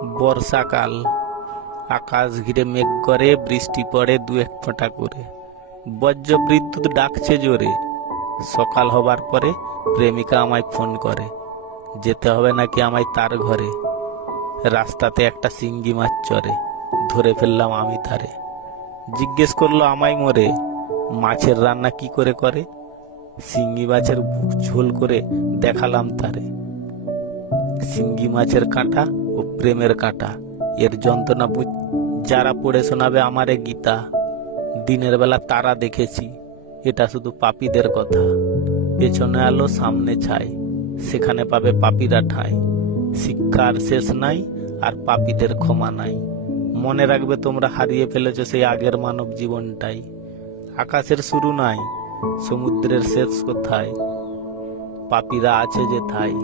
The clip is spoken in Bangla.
বর্ষাকাল, আকাশ ঘিরে মেঘ করে, বৃষ্টি পড়ে দু এক ফোঁটা করে, বজ্র বিদ্যুৎ ডাকছে জোরে। সকাল হবার পরে প্রেমিকা আমায় ফোন করে, যেতে হবে নাকি আমায় তার ঘরে। রাস্তাতে একটা শিঙ্গি মাছ চরে, ধরে ফেললাম আমি তারে। জিজ্ঞেস করলো আমায় মোরে, মাছের রান্না কি করে করে। শিঙ্গি মাছের বুক ঝোল করে দেখালাম তারে। শিঙ্গি মাছের কাঁটা ও প্রেমের কাঁটা, এর যন্ত্রণা যারা পড়ে শোনাবে আমারে গীতা। দিনের বেলা তারা দেখেছি, এটা শুধু পাপীদের কথা। পেছনে আলো সামনে ছাই, সেখানে পাবে পাপীরা ঠাঁই। শিক্ষার শেষ নাই, আর পাপীদের ক্ষমা নাই। মনে রাখবে তোমরা হারিয়ে ফেলেছো সেই আগের মানব জীবনটাই। আকাশের শুরু নাই, সমুদ্রের শেষ কোথায়, পাপীরা আছে যে ঠাই।